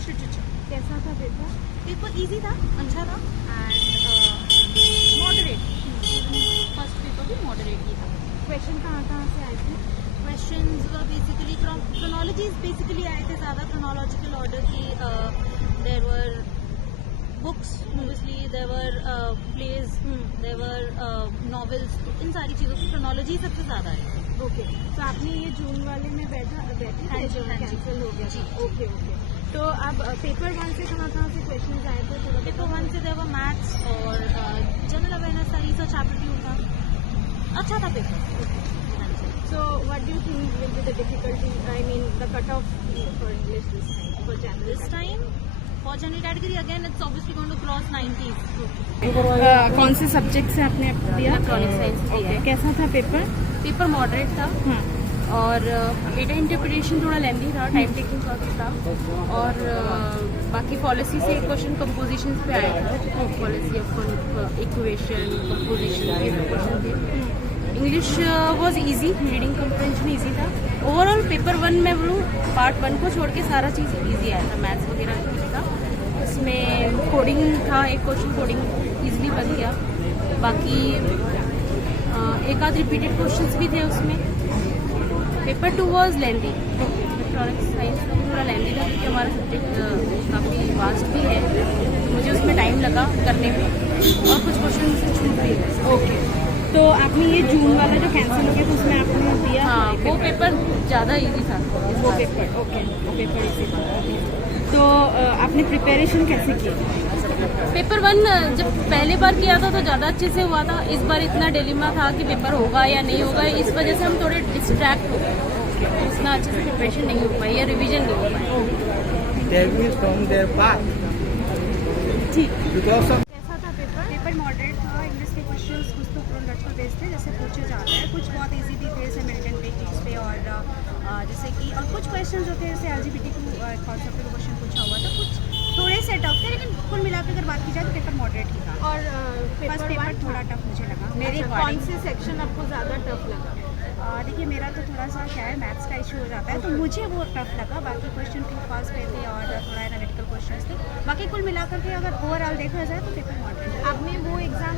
English literature. कैसा था paper? Paper easy था, अच्छा था एंड मॉडरेट। फर्स्ट पेपर भी मॉडरेट ही था। क्वेश्चन कहाँ से आए थे? Questions basically from chronologies basically आए थे ज़्यादा, क्रोनोलॉजिकल ऑर्डर की। There were books, obviously there were plays, there were novels, इन सारी चीज़ों की क्रोनोलॉजी सबसे ज़्यादा है। ओके, तो आपने ये जून वाले में बैठे हाँ थे जी, जो हाँ जी। कैंसिल हो गया जी। था? Okay okay. तो अब पेपर 1 से कहाँ से क्वेश्चंस आए थे? थोड़ा पेपर 1 से देयर वर मैथ्स और जनरल अवेयरनेस था, ये सब चैप्टर ट्यूब था। अच्छा था paper. So what do you think will be the difficulty, I mean the cutoff for English this time, for general? This time for general category again it's obviously going to cross 90s. कौन से subject से आपने दिया? Electronic science से दिया। कैसा था paper? Paper moderate था हाँ। और डेटा इंटरप्रिटेशन थोड़ा लेंदी था, टाइम टेकिंग था और बाकी पॉलिसी से एक क्वेश्चन कंपोजिशन पे आया था, पॉलिसी ऑफ इक्वेशन कंपोजिशन के क्वेश्चन थे। English was easy, reading compression easy था। ओवरऑल पेपर 1 में बोलूँ पार्ट 1 को छोड़ के सारा चीज़ इजी आया था, मैथ्स वगैरह इजी था। इसमें कोडिंग था, एक क्वेश्चन कोडिंग इजीली बन गया। बाकी एक आध रिपीटेड क्वेश्चंस भी थे उसमें। Paper 2 was lengthy, electronics science में थोड़ा लेंदी था क्योंकि हमारा सब्जेक्ट काफ़ी वास्ट भी है, तो मुझे उसमें टाइम लगा करने में और कुछ क्वेश्चन मुझसे छूट भी गए। ओके, तो आपने ये जून वाला जो कैंसिल हो गया तो उसमें आपने दिया? हाँ, वो पेपर ज़्यादा इजी था वो पेपर, ओके, वो पेपर इसी था। तो आपने प्रिपरेशन कैसे की? पेपर 1 जब पहली बार किया था तो ज़्यादा अच्छे से हुआ था। इस बार इतना डिलेमा था कि पेपर होगा या नहीं होगा, इस वजह से हम थोड़े डिस्ट्रैक्ट हो गए, इतना अच्छे से प्रिपरेशन नहीं हो पाई या रिवीजन नहीं हो पाई। ठीक। Because of कैसा था पेपर? पेपर मॉडरेट था। इंग्लिश के क्वेश्चंस कुछ तो प्रोडक्ट बेस्ड थे, जैसे पूछे जाते हैं, कुछ बहुत इजी भी थे जैसे मिल्टन पेजेस पे, और जैसे कि और कुछ क्वेश्चन जो थे जैसे LGBTQ कॉन्सेप्ट पे क्वेश्चन पूछा हुआ था, कुछ थोड़े से टफ थे, लेकिन कुल मिलाकर अगर बात की जाए तो पेपर मॉडरेट ही था। और फर्स्ट पेपर थोड़ा टफ मुझे लगा मेरे कौन अकॉर्डिंग। से सेक्शन आपको ज़्यादा टफ लगा? देखिए मेरा तो थोड़ा सा क्या है, मैथ्स का इशू हो जाता है, तो मुझे वो टफ लगा। बाकी क्वेश्चन ठीक फर्स्ट पे थे और थोड़ा एनालिटिकल क्वेश्चन थे। बाकी कुल मिलाकर के अगर ओवरऑल देखा जाए तो पेपर मॉडरेट है। आपने वो एग्ज़ाम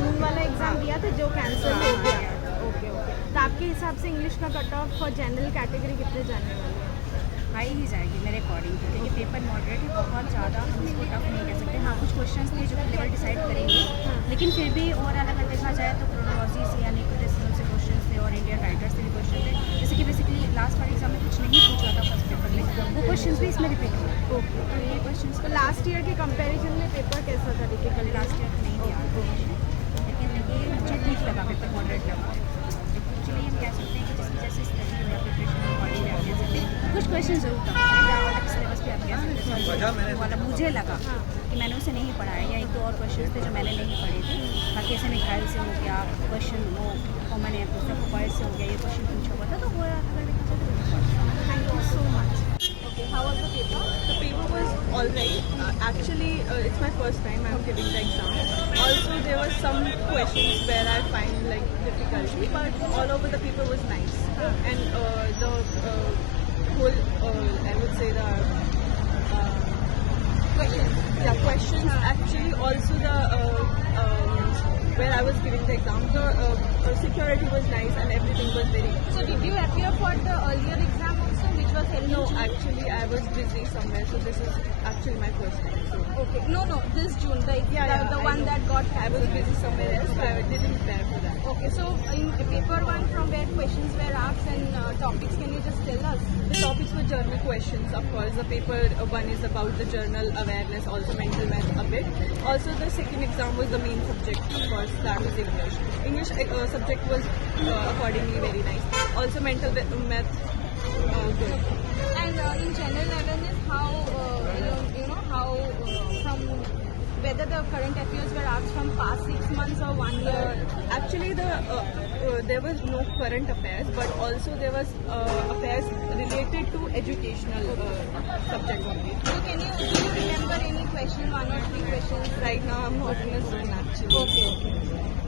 जून वाला एग्ज़ाम दिया था जो कैंसिल हो गया? Okay okay. तो आपके हिसाब से इंग्लिश का cut off for general category कितने जाने वाले हैं? हाई ही जाएगी मेरे अकॉर्डिंग, क्योंकि पेपर मॉडरेट है, बहुत ज़्यादा हम इसको टफ नहीं कह सकते। हाँ, कुछ क्वेश्चंस थे जो लेवल डिसाइड करेंगे, लेकिन फिर भी ओवरऑल अगर देखा जाए तो क्रोनोलॉजी से यानी क्रिटिसिज्म से क्वेश्चन थे और इंडियन राइटर्स से भी क्वेश्चन थे, जैसे कि बेसिकली लास्ट वाले एग्जाम में कुछ नहीं पूछा था फर्स्ट पेपर में, वो क्वेश्चन भी इसमें रिपीट हुए। ओके, तो ये क्वेश्चन तो लास्ट ईयर के कंपैरिजन में पेपर कैसा था? डिफिकल्ट लास्ट ईयर नहीं दिया, लेकिन ये मुझे ठीक लगा, पेपर मॉडरेट लगा। एक्चुअली हम कह सकते हैं कि जिस वजह से स्टडी हो या प्रिपरेशन हो बॉडी में आप कह सकते हैं कुछ क्वेश्चन जरूर था वाला सिलेबस पे आप कह सकते हैं वाला मुझे लगा कि मैंने उसे नहीं पढ़ा है, या एक दो और क्वेश्चन थे जो मैंने नहीं पढ़े थे। बाकी ऐसे मिखाइल से हो गया क्वेश्चन, वो कॉमन है प्रोफाइल से हो गया, ये क्वेश्चन पूछा हुआ था, तो वो अगर देखा जाए तो thank you so much. Okay, how was the paper? The paper was alright. Actually, it's my first time I'm giving the exam. Also, there were some questions where I find like difficulty, but all over the paper was nice. And the whole, I would say the questions. Actually, also the where I was giving the exam, the security was nice and everything was very. So did you appear for the earlier exam also, which was held in No, June? actually, I was busy somewhere, so this is actually my first time. So. Okay, no, this June, the Yeah, the I one know. that got I was busy somewhere else, so I didn't prepare for that. Okay, so in paper 1 from where questions were asked and topics, can you just tell us? The topics were journal questions, of course. The paper 1 is about the journal awareness, also mental math a bit. Also, the second exam was the main subject, of course, that was English. English subject was accordingly very nice. Also, mental math good. And in general awareness, how how from whether the current affairs were asked from past 6 months or 1 year? Actually, there was no current affairs, but also there was affairs related to educational subject only. So do you remember any question, 1 or 3 questions? Right now, I'm not in a zone actually. Okay.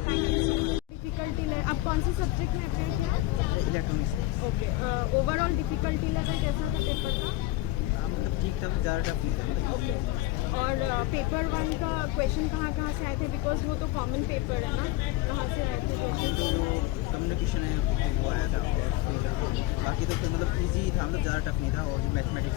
Thank you so much. Difficulty अब कौन से subject में appear किया? Electronics okay, overall difficulty level कैसा था paper का? मतलब ठीक ठीक था, ज़्यादा टफ नहीं था। ओके, और पेपर 1 का क्वेश्चन कहाँ से आए थे? बिकॉज वो तो कॉमन पेपर है ना, कहाँ से आए थे क्वेश्चन? तो जो कम्युनिकेशन है वो आया था, और फिर बाकी तो फिर मतलब ईजी था, मतलब ज़्यादा टफ नहीं था। और जो मैथमेटिक्स